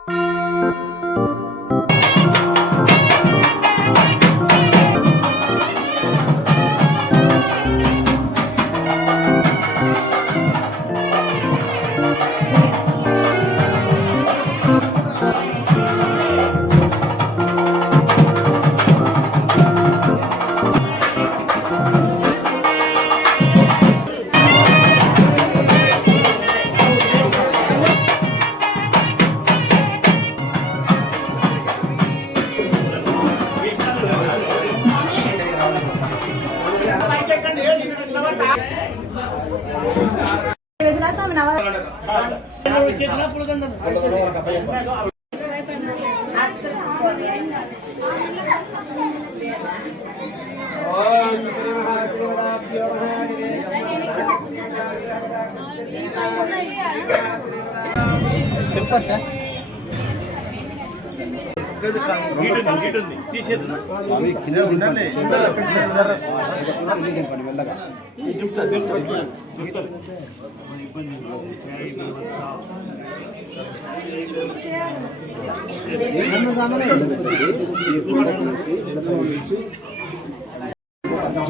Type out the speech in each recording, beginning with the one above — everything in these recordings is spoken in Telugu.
స్వామి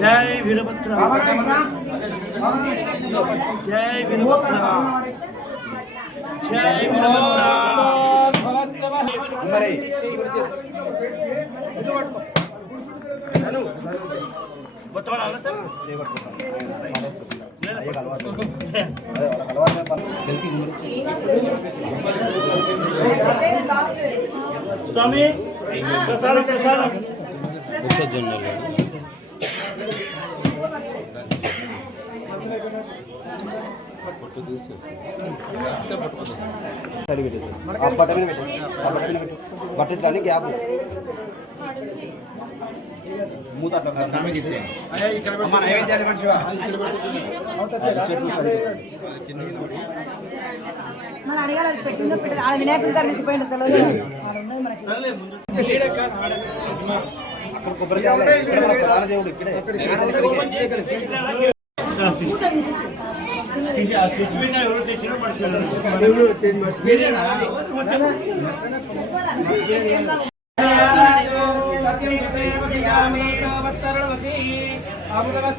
जय वीरभद्र। जय वीरभद्र। जय वीरभद्र। వీరభద్ర మొత్తం అలా సార్ స్వామి ప్రసాదం ప్రసాదం బట్టని గ్యాప్ మూత అట్లా అమ్మ, నైవేద్యాలు మనిషివా? మన అడగాలి పెట్టిందో పెట్టిందో ఆ వినాయకుడి కాడ తీసిపోయిందో తెలియదు ఆడ ఉన్నది మనకి అక్కడ కొబ్బరి కావాలి ఇక్కడ మన ప్రధాన దేవుడు ఇక్కడే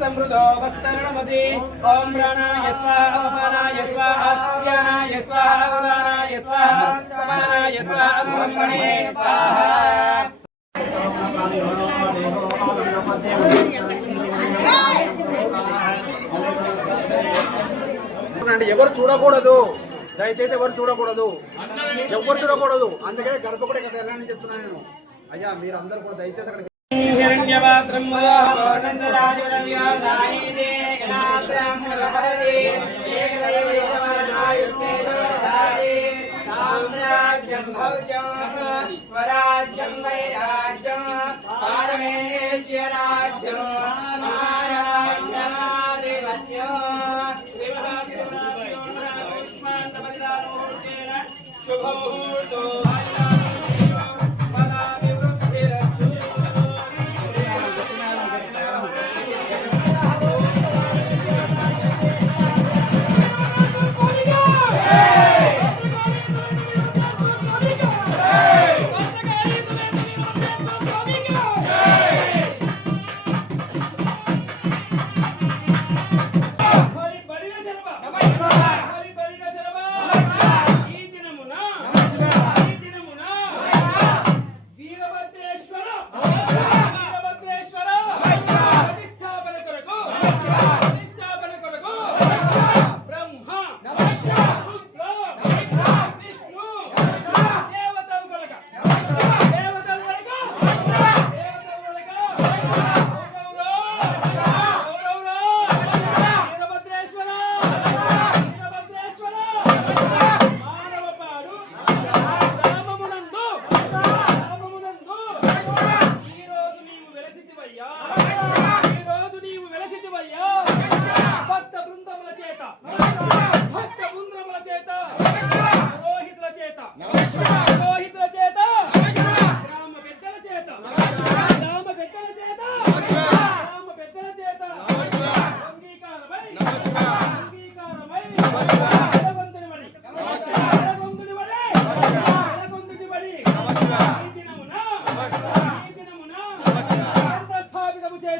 సమృద్ధో వత్తరణమసి ఓం ప్రాణాయ స్వాహ అపానాయ స్వాహ ధ్యానాయ స్వాహ ఉదానాయ స్వాహ సమానాయ స్వాహ బ్రహ్మణే స్వాహ అంటే ఎవరు చూడకూడదు దయచేసి ఎవరు చూడకూడదు ఎవరు చూడకూడదు అందుకనే గడప కూడా ఇక్కడ వెళ్ళాలని చెప్తున్నాను నేను అయ్యా మీరు అందరూ కూడా దయచేసి అక్కడ సామ్రాజ్యం భౌజం స్వరాజ్యం వైరాజ్యం పారమేశ్వరాజ్యం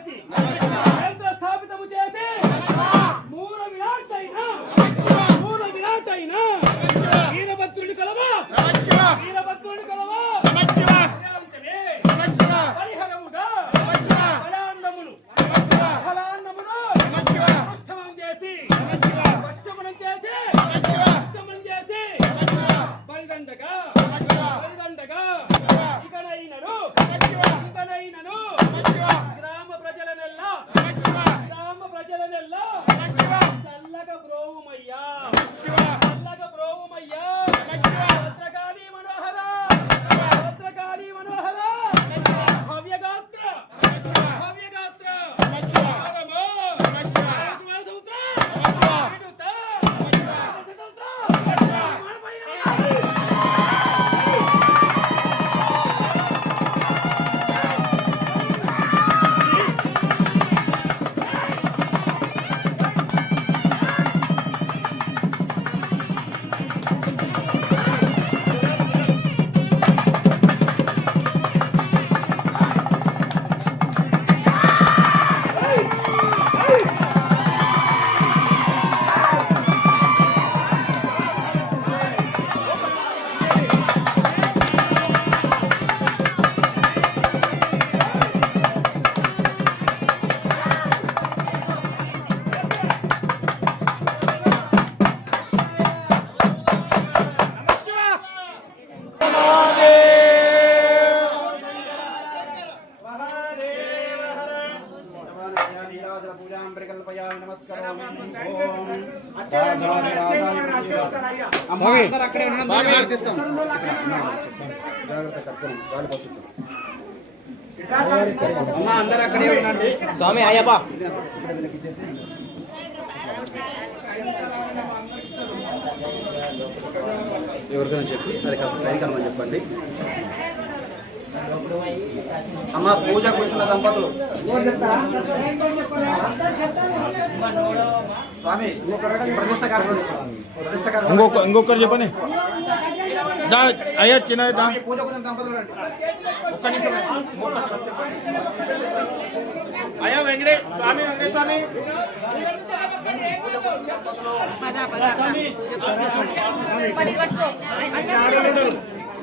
Jesse. అక్కడే ప్రార్థిస్తాం అమ్మ అందరు ఉండండి స్వామి అయ్యప్ప. ఎవరికైనా చెప్పి అది కాస్త సైకల్మని చెప్పండి. అమ్మ పూజ కూర్చున్న దంపతులు. స్వామి ప్రతిష్ట కార్యక్రమం. ఇంకొక ఇంకొకరు చెప్పండి. అయ్యా చిన్న పూజ కూర్చున్న దంపతులు ఒక్క నిమిషం అయ్యా వెంకటే స్వామి వెంకటే స్వామి. కర్పూరం వేసుకో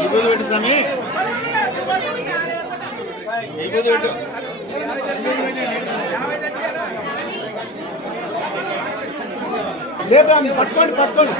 ఈ పూజ పెట్టి లేదు పట్టుకోండి పట్టుకోండి.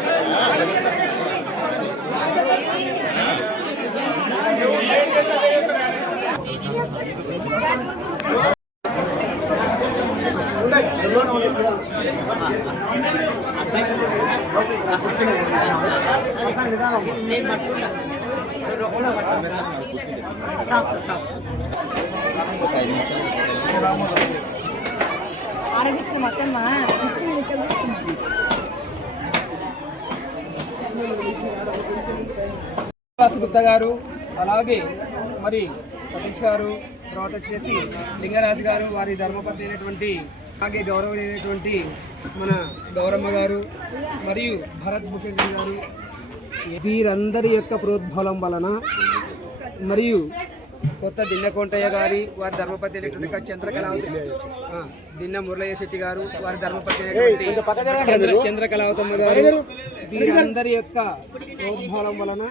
గారు అలాగే మరి సతీష్ గారు తర్వాత వచ్చేసి లింగరాజు గారు వారి ధర్మపతి అయినటువంటి అలాగే గౌరవమైనటువంటి మన గౌరమ్మ గారు మరియు భరత్ భూషణ్ గారు. వీరందరి యొక్క ప్రోద్బలం వలన మరియు కొత్త దిన్న కొంటయ్య గారి వారి ధర్మపతి అయినటువంటి చంద్రకళావతి దిన్న మురళయ్య శెట్టి గారు వారి ధర్మపతి అయినటువంటి చంద్ర చంద్రకళావతమ్మ గారు. వీరందరి యొక్క ప్రోద్బలం వలన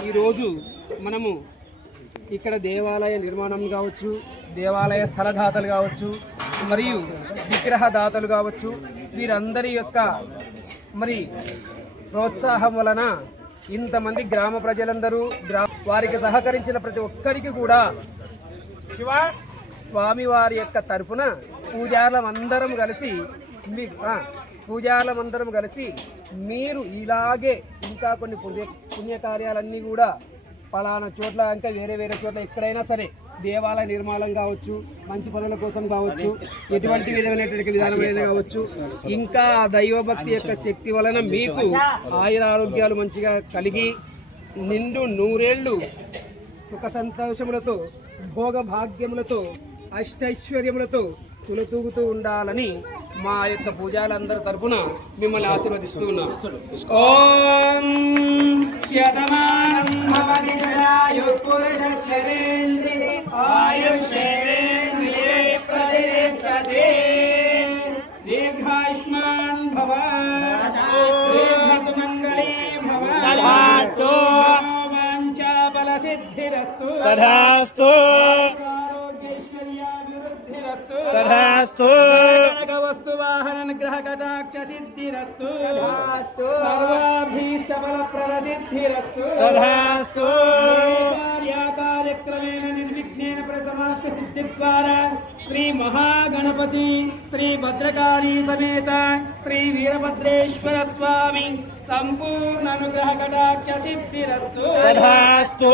ఈరోజు మనము ఇక్కడ దేవాలయ నిర్మాణం కావచ్చు దేవాలయ స్థలదాతలు కావచ్చు మరియు విగ్రహ దాతలు కావచ్చు వీరందరి యొక్క మరి ప్రోత్సాహం వలన ఇంతమంది గ్రామ ప్రజలందరూ గ్రా వారికి సహకరించిన ప్రతి ఒక్కరికి కూడా స్వామివారి యొక్క తరపున పూజారులమందరం కలిసి పూజారులమందరం కలిసి మీరు ఇలాగే ఇంకా కొన్ని పుణ్య పుణ్యకార్యాలన్నీ కూడా పలానా చోట్ల ఇంకా వేరే వేరే చోట్ల ఎక్కడైనా సరే దేవాలయ నిర్మాణం కావచ్చు మంచి పనుల కోసం కావచ్చు ఎటువంటి విధమైనటువంటి విధానం అనేది కావచ్చు ఇంకా ఆ దైవభక్తి యొక్క శక్తి వలన మీకు ఆయుర ఆరోగ్యాలు మంచిగా కలిగి నిండు నూరేళ్ళు సుఖ సంతోషములతో భోగ భాగ్యములతో అష్టైశ్వర్యములతో తులతూగుతూ ఉండాలని మా యొక్క పూజాలందరి తరపున మిమ్మల్ని ఆశీర్వదిస్తూ ఉన్నాం ఓం దీర్ఘాయుష్మాన్ భవ. దీర్ఘసుమంగళీ భవ వాంఛాబల సిద్ధిరస్తు తథాస్తు. వస్తు వాహన నిగ్రహ కటాక్ష సిద్ధిరస్తు సర్వాభీష్ట ఫల ప్రద సిద్ధిరస్తు తథాస్తు. కార్యక్రమేణ నిర్విఘ్నేన ప్రసమాప్త సిద్ధి ద్వారా శ్రీ మహాగణపతి శ్రీ భద్రకాళీ సమేత శ్రీ వీరభద్రేశ్వర స్వామి సంపూర్ణ అనుగ్రహ కటాక్ష సిద్ధిరస్తు తథాస్తు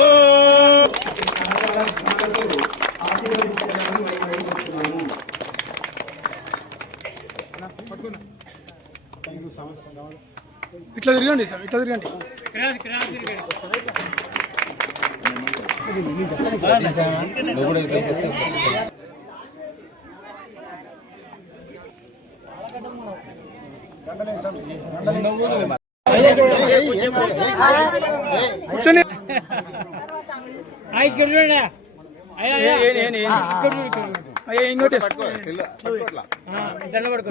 ఇట్లా తిరగండి సార్ ఇట్లా తిరగండి. నువ్వు కూడా ఇక్కడికి వస్తే కూర్చొని అయ్యా ఇంకోటి అటు అడుకో సార్ లోపల దెబ్బ పెట్టు.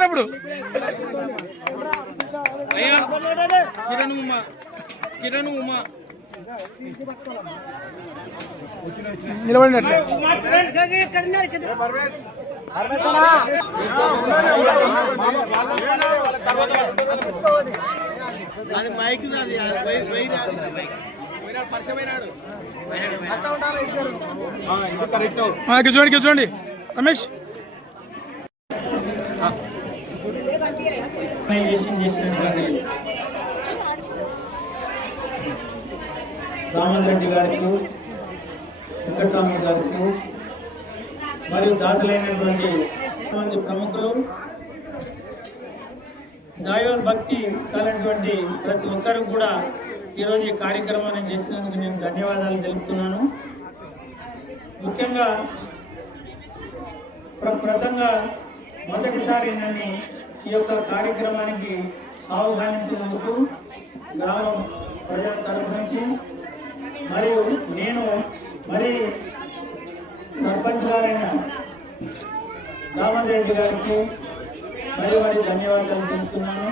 ఇప్పుడు. అయ్యా కిరణ్ ఉమ్మ కిరణ్ ఉమ్మ నిలబండి అట్లా ఇక్కడ ఉన్నారు ఇక్కడ రమేష్. ఆర్గనైజేషన్ రామన్ రెడ్డి గారికి వెంకటరామ గారికి మరియు దాతలైనటువంటి మంది ప్రముఖులు దైవ భక్తి కలిగినటువంటి ప్రతి ఒక్కరు కూడా ఈరోజు ఈ కార్యక్రమాన్ని చేసినందుకు నేను ధన్యవాదాలు తెలుపుతున్నాను. ముఖ్యంగా ప్రథంగా మొదటిసారి నన్ను ఈ యొక్క కార్యక్రమానికి ఆహ్వానించినందుకు గ్రామం ప్రజల తరఫు నుంచి మరియు నేను మరి సర్పంచ్ గారైన రామన్ రెడ్డి గారికి మరి వారి ధన్యవాదాలు తెలుపుతున్నాను.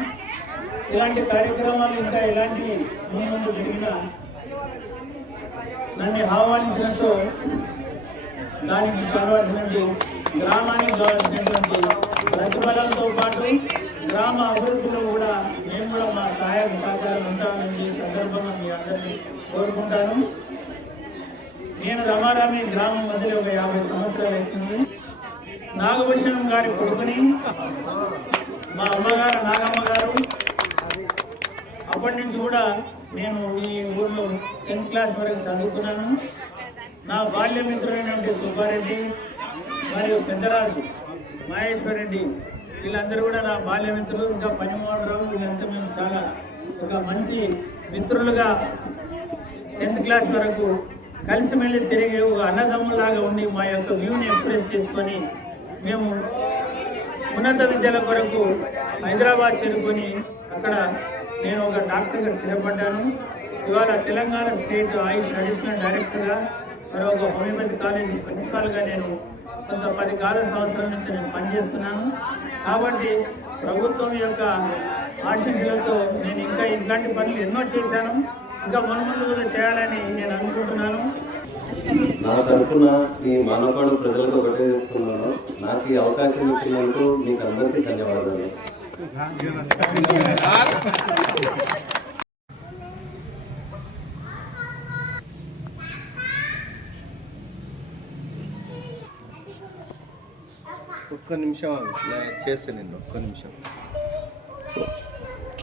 ఇలాంటి కార్యక్రమాలు ఇంకా ఇలాంటి ముందు ముందు జరిగిన నన్ను ఆహ్వానించినట్టు దానికి కావాల్సినటువంటి గ్రామానికి కావాల్సినటువంటి ప్రతిఫలంతో పాటు గ్రామ అభివృద్ధిలో కూడా మేము కూడా మా సహాయక సహకారం ఉంటామని ఈ సందర్భంగా మీ అందరినీ కోరుకుంటాను. నేను రమారామి గ్రామం మధ్యలో ఒక యాభై సంవత్సరాలు అవుతుంది. నాగభూషణం గారి కొడుకుని మా అమ్మగారు నాగమ్మ గారు. అప్పటి నుంచి కూడా నేను ఈ ఊర్లో టెన్త్ క్లాస్ వరకు చదువుకున్నాను. నా బాల్య మిత్రుడైనటువంటి సుబ్బారెడ్డి మరియు పెద్దరాజు మహేశ్వర్ రెడ్డి. వీళ్ళందరూ కూడా నా బాల్య మిత్రులు ఇంకా పనిమోహనరావు వీళ్ళంతా మేము చాలా ఒక మంచి మిత్రులుగా టెన్త్ క్లాస్ వరకు కలిసిమెళ్ళి తిరిగి ఒక అన్నదమ్ములాగా ఉండి మా యొక్క వ్యూని ఎక్స్ప్రెస్ చేసుకొని మేము ఉన్నత విద్యల కొరకు హైదరాబాద్ చేరుకొని అక్కడ నేను ఒక డాక్టర్గా స్థిరపడ్డాను. ఇవాళ తెలంగాణ స్టేట్ ఆయుష్ అడిషనల్ డైరెక్టర్గా మరొక హోమియోపతి కాలేజీ ప్రిన్సిపాల్గా నేను కొంత పది కాల సంవత్సరాల నుంచి నేను పనిచేస్తున్నాను. కాబట్టి ప్రభుత్వం యొక్క ఆశీస్సులతో నేను ఇంకా ఇట్లాంటి పనులు ఎన్నో చేశాను. ఇంకా మన ముందు కూడా చేయాలని నేను అనుకుంటున్నాను. నా తరఫున ఈ మానవపాడు ప్రజలకు ఒకటే చెప్తున్నాను. నాకు ఈ అవకాశం ఇచ్చినందుకు మీకు అందరికీ ధన్యవాదాలు. ఒక్క నిమిషం నేను చేస్తాను నేను ఒక్క నిమిషం.